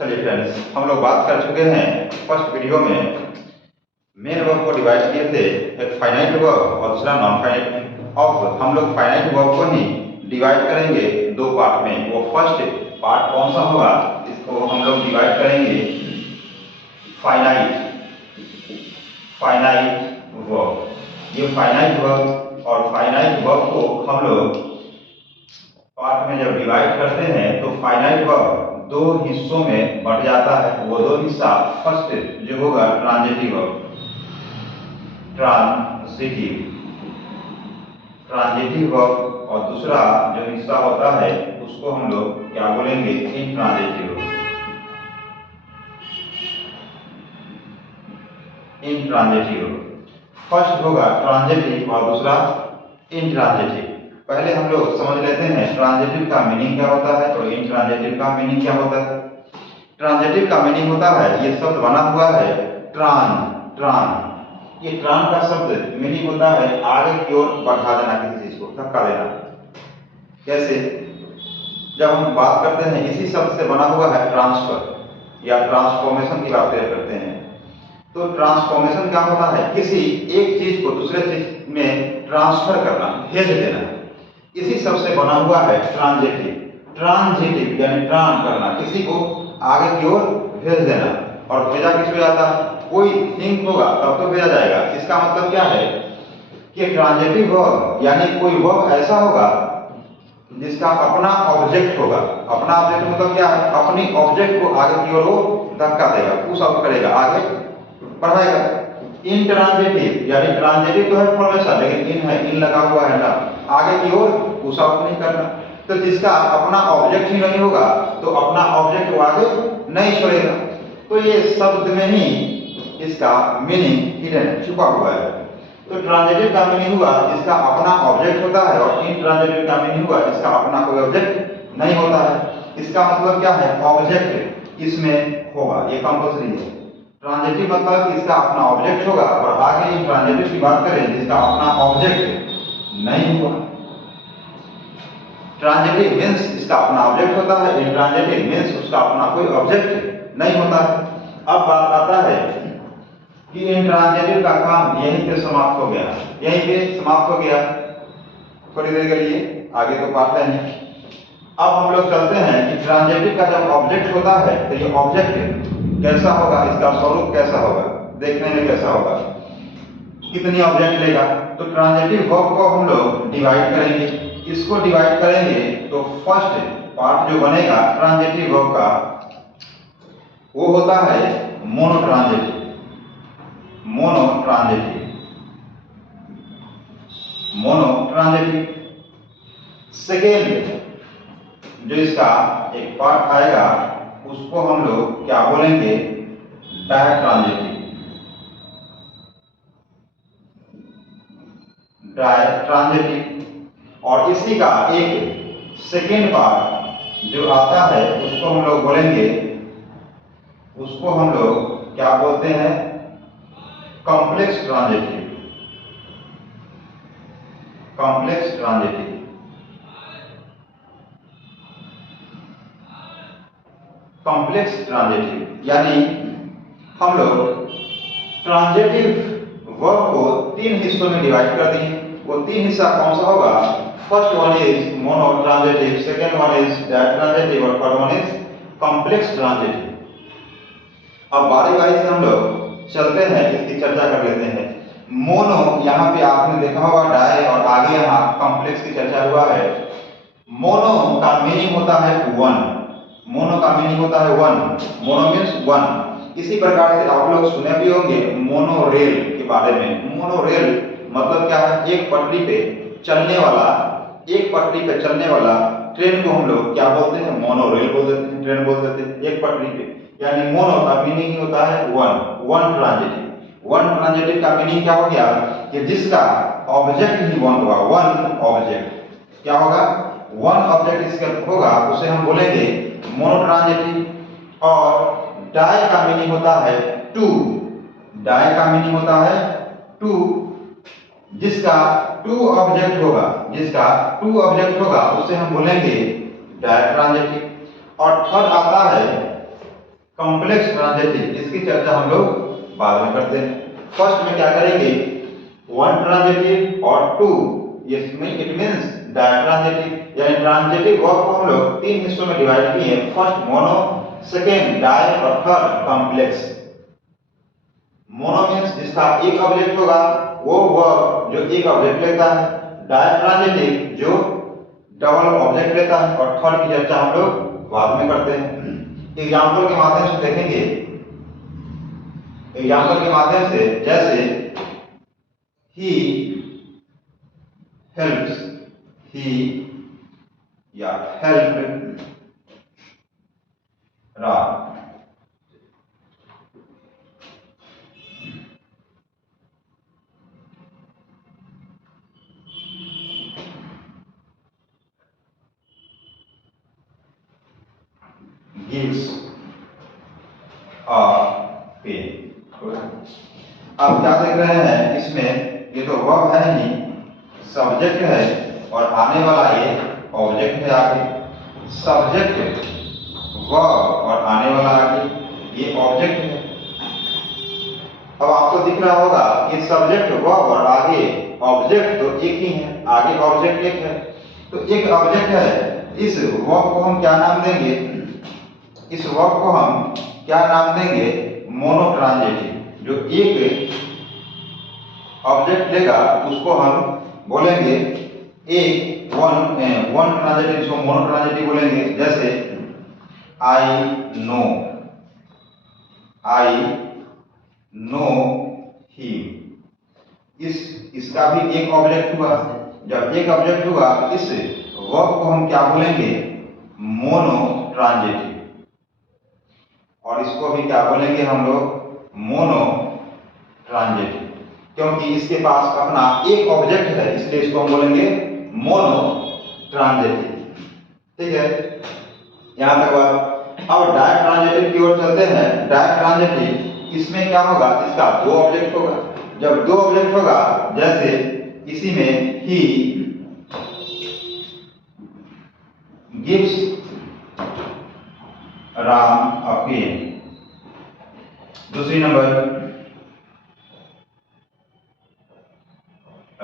चलिए फ्रेंड्स, हम लोग बात कर चुके हैं फर्स्ट वीडियो में मेन वर्ब को डिवाइड किए थे, एक फाइनाइट वर्ब और दूसरा नॉन फाइनाइट। अब हम लोग फाइनाइट वर्ब को ही डिवाइड करेंगे दो पार्ट में। वो फर्स्ट पार्ट कौन सा होगा, इसको हम लोग डिवाइड करेंगे फाइनाइट फाइनाइट वर्ब। ये फाइनाइट वर्ब और फाइनाइट वर्ब को हम लोग पार्ट में जब डिवाइड करते हैं तो फाइनाइट वर्ब दो हिस्सों में बट जाता है। वो दो हिस्सा, फर्स्ट जो होगा ट्रांजिटिव वर्ब, ट्रांजिटिव वर्ब, और दूसरा जो हिस्सा होता है उसको हम लोग क्या बोलेंगे, इंट्रांजिटिव। फर्स्ट होगा ट्रांजिटिव और दूसरा इंट्रांजिटिव। पहले हम लोग समझ लेते हैं ट्रांजिटिव का मीनिंग क्या होता है और इंट्रांजिटिव का मीनिंग क्या होता है। ट्रांजिटिव का मीनिंग होता है, ये शब्द बना हुआ है ट्रान। ये ट्रान का शब्द मीनिंग होता है आगे की ओर बढ़ा देना, किसी चीज को धक्का देना। कैसे? जब हम बात करते हैं, इसी शब्द से बना हुआ है ट्रांसफर या ट्रांसफॉर्मेशन की बात करते हैं। तो ट्रांसफॉर्मेशन क्या होता है, किसी एक चीज को दूसरे चीज में ट्रांसफर करना, भेज देना। इसी शब्द से बना हुआ है ट्रांजिटिव यानी ट्रान करना, किसी को आगे की ओर भेज देना। और भेजा किस पे जाता है, कोई थिंग होगा तब तो भेजा जाएगा। इसका मतलब क्या है कि ट्रांजिटिव वर्ब यानी कोई वर्ब ऐसा होगा जिसका अपना ऑब्जेक्ट होगा। अपना ऑब्जेक्ट मतलब क्या है, अपनी ऑब्जेक्ट को आगे की ओर वो धक्का देगा, पुश आउट करेगा, आगे बढ़ाएगा। इंट्रांजिटिव यानी ट्रांजिटिव तो है फॉर्मेशन, लेकिन इन है, इन लगा हुआ है ना, आगे की ओर पुश आउट नहीं करना। तो जिसका अपना ऑब्जेक्ट ही नहीं होगा तो अपना ऑब्जेक्ट वो आगे नहीं छोड़ेगा। तो ये शब्द में ही इसका मीनिंग हिडन है, छुपा हुआ है। तो ट्रांजिटिव का मीनिंग हुआ जिसका अपना ऑब्जेक्ट होता है, और इंट्रांजिटिव का मीनिंग हुआ जिसका अपना कोई ऑब्जेक्ट नहीं होता है। इसका मतलब क्या है, ऑब्जेक्ट इसमें होगा, ये कंपल्सरी है। ट्रांजिटिव मतलब कि इसका अपना ऑब्जेक्ट होगा, और आगे इंट्रांजिटिव की बात करें जिसका अपना ऑब्जेक्ट नहीं होगा। ट्रांजिटिव मीन्स इसका अपना ऑब्जेक्ट होता है, इंट्रांजिटिव मीन्स उसका अपना कोई ऑब्जेक्ट नहीं होता है। अब बात आता है कि इंट्रांजिटिव का काम यहीं पे समाप्त हो गया, यहीं पे समाप्त हो गया थोड़ी देर के लिए, आगे तो पार्ट है नहीं। अब हम लोग चलते हैं कि ट्रांजिटिव का जब ऑब्जेक्ट होता है तो ये ऑब्जेक्ट कैसा होगा, इसका स्वरूप कैसा होगा, देखने में कैसा होगा, कितनी ऑब्जेक्ट लेगा। तो ट्रांजिटिव वर्ब को हम लोग डिवाइड करेंगे। इसको डिवाइड करेंगे तो फर्स्ट पार्ट जो बनेगा ट्रांजिटिव वर्ब का वो होता है मोनोट्रांजिटिव। सेकेंड जो इसका एक पार्ट आएगा उसको हम लोग क्या बोलेंगे, डायट्रांजिटिव। और इसी का एक सेकेंड पार्ट जो आता है उसको हम लोग बोलेंगे, उसको हम लोग क्या बोलते हैं, कॉम्प्लेक्स ट्रांजिटिव। यानी हम लोग ट्रांजिटिव वर्ब को तीन हिस्सों में डिवाइड कर दिए। वो तीन हिस्सा कौन सा होगा, first one is monotransitive, second one is ditransitive और third one is complex transitive. अब बारी बारी से हम लोग चलते हैं, इसकी चर्चा कर लेते हैं। मोनो, यहाँ पे आपने देखा होगा डाय, और आगे यहाँ कॉम्प्लेक्स की चर्चा हुआ है। मोनो का मीनिंग होता है वन, मोनो का मीनिंग होता है वन, मोनो मीन्स वन। इसी प्रकार से आप लोग सुने भी होंगे मोनोरेल के बारे में। मोनोरेल मतलब क्या है, एक पटरी पे चलने वाला ट्रेन को हम लोग क्या बोलते हैं, मोनोरेल बोल देते हैं, ट्रेन बोल देते हैं, एक पटरी पे। यानी मोनो का मीनिंग होता है वन ट्रांजिटिव का मीनिंग क्या हो गया कि जिसका ऑब्जेक्ट ही वन होगा, वन ऑब्जेक्ट क्या होगा, वन ऑब्जेक्ट इसका होगा, उसे हम बोलेंगे मोनोट्रांजिटिव। और डाई का मीनिंग होता है टू, जिसका टू ऑब्जेक्ट होगा उसे हम बोलेंगे डायट्रांजिटिव। और थर्ड आता है कॉम्प्लेक्स ट्रांजिटिव, इसकी चर्चा हम लोग बाद में करते हैं। फर्स्ट में क्या करेंगे, वन ट्रांजिटिव और टू, इसमें इट मींस डायट्रांजिटिव, यानी ट्रांजिटिव वर्ब को हम लोग तीन हिस्सों में डिवाइड किए हैं, फर्स्ट मोनो, सेकेंड डाई और थर्ड कॉम्प्लेक्स। मोनो मींस जिसका एक ऑब्जेक्ट होगा वो वर्ब जो एक ऑब्जेक्ट लेता है, डायट्रांजिटिव जो डबल ऑब्जेक्ट लेता है, और थर्ड की चर्चा हम लोग बाद में करते हैं। एग्जाम्पल के माध्यम से देखेंगे, एग्जाम्पल के माध्यम से, जैसे ही हेल्प्स, ही या help Ram, gives a pen। अब क्या देख रहे हैं इसमें, ये तो वर्ब है नहीं, सब्जेक्ट है और आने वाला ये ऑब्जेक्ट है आगे। सब्जेक्ट वर्ब और आने वाला आगे ये ऑब्जेक्ट है। अब आपको दिख रहा होगा कि सब्जेक्ट वर्ब और आगे ऑब्जेक्ट तो एक ही है, आगे ऑब्जेक्ट एक है, तो एक ऑब्जेक्ट है। इस वर्ब को हम क्या नाम देंगे, इस वर्ब को हम क्या नाम देंगे, मोनोट्रांजिटिव। जो एक ऑब्जेक्ट लेगा उसको हम बोलेंगे एक वन ट्रांजिटिव, इसको मोनोट्रांजिटिव बोलेंगे। जैसे आई नो, आई नो ही, इसका भी एक ऑब्जेक्ट हुआ। जब एक ऑब्जेक्ट हुआ इस वर्ब को हम क्या बोलेंगे, मोनोट्रांजिटिव, और इसको भी क्या बोलेंगे हम लोग, मोनो ट्रांजिटिव, क्योंकि इसके पास अपना एक ऑब्जेक्ट है, इसलिए इसको हम बोलेंगे मोनो ट्रांजिटिव। ठीक है, यहां तक बात। अब डायट्रांजिटिव की ओर चलते हैं। डायट्रांजिटिव, इसमें क्या होगा, इसका दो ऑब्जेक्ट होगा। जब दो ऑब्जेक्ट होगा, जैसे इसी में ही गिव्स राम अ पेन। दूसरी number,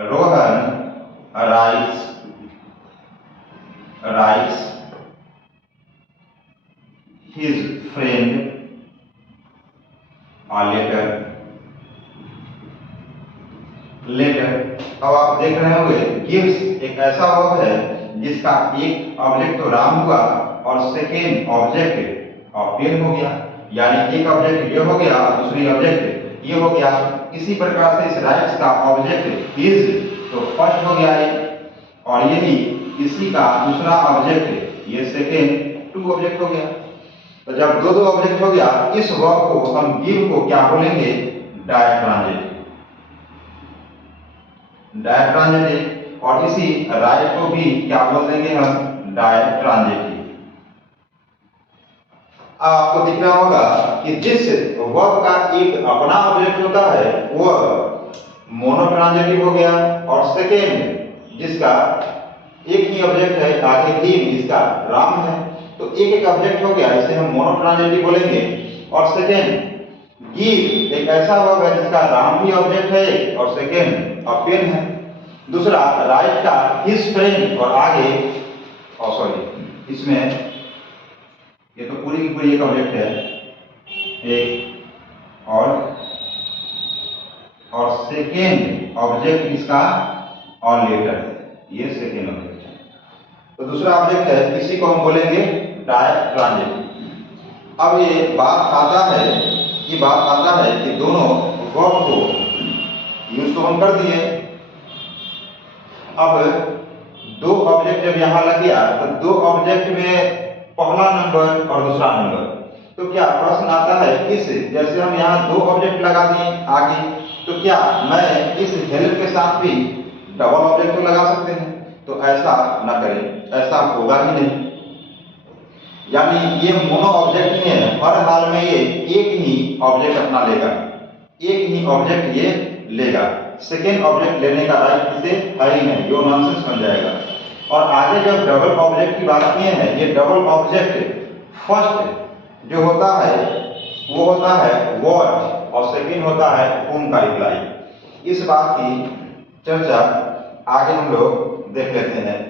Rohan writes his friend a letter. अब आप देख रहे होंगे गिव्स एक ऐसा वर्ब है जिसका एक ऑब्जेक्ट तो राम हुआ और सेकेंड ऑब्जेक्ट पेन हो गया, यानी एक ऑब्जेक्ट ये हो गया, दूसरी ऑब्जेक्ट ये हो गया। इसी प्रकार से इस राइट्स का ऑब्जेक्ट इज, तो फर्स्ट हो गया ये, और यही इसी का दूसरा ऑब्जेक्ट ये सेकेंड, टू ऑब्जेक्ट हो गया। तो जब दो दो ऑब्जेक्ट हो गया, इस वर्ब को हम गिव को क्या बोलेंगे, डायट्रांजिटिव, डायट्रांजिटिव, और इसी राइट को भी क्या बोल देंगे हम, डायट्रांजिटिव। आपको दिख रहा होगा कि जिस वर्ब का एक अपना ऑब्जेक्ट होता है वह मोनोट्रांजिटिव हो गया, और सेकेंड जिसका एक ही ऑब्जेक्ट है, आगे हिम जिसका राम है, तो एक एक ऑब्जेक्ट हो गया, इसे हम मोनोट्रांजिटिव बोलेंगे। और सेकेंड गिव एक ऐसा वर्ब है जिसका राम भी ऑब्जेक्ट है और सेकेंड पेन है। दूसरा राइट का हिज फ्रेंड, और आगे सॉरी, इसमें ये तो पूरी की पूरी एक ऑब्जेक्ट है, एक और सेकेंड ऑब्जेक्ट इसका और लेटर, ये सेकेंड ऑब्जेक्ट है। तो दूसरा ऑब्जेक्ट है, इसी को हम बोलेंगे डायट्रांजिटिव। अब ये बात आता है कि दोनों वर्ब को यूज तो हम कर दिए, अब दो ऑब्जेक्ट जब यहां लग गया तो दो ऑब्जेक्ट में पहला नंबर और दूसरा नंबर, तो क्या प्रश्न आता है किस, जैसे हम यहाँ दो ऑब्जेक्ट लगा दिए आगे, तो क्या मैं इस हेल्प के साथ भी डबल ऑब्जेक्ट तो लगा सकते हैं, तो ऐसा ना करें, ऐसा होगा ही नहीं। यानी ये मोनो ऑब्जेक्ट ही है, हर हाल में ये एक ही ऑब्जेक्ट अपना लेगा, एक ही ऑब्जेक्ट ये लेगा, सेकेंड ऑब्जेक्ट लेने का राइट इसे है ही नहीं, यो नॉनसेंस बन जाएगा। और आगे जब डबल ऑब्जेक्ट की बात किए हैं, ये डबल ऑब्जेक्ट फर्स्ट जो होता है वो होता है वॉट और सेकंड होता है whom का रिप्लाई। इस बात की चर्चा आगे हम लोग देख लेते हैं।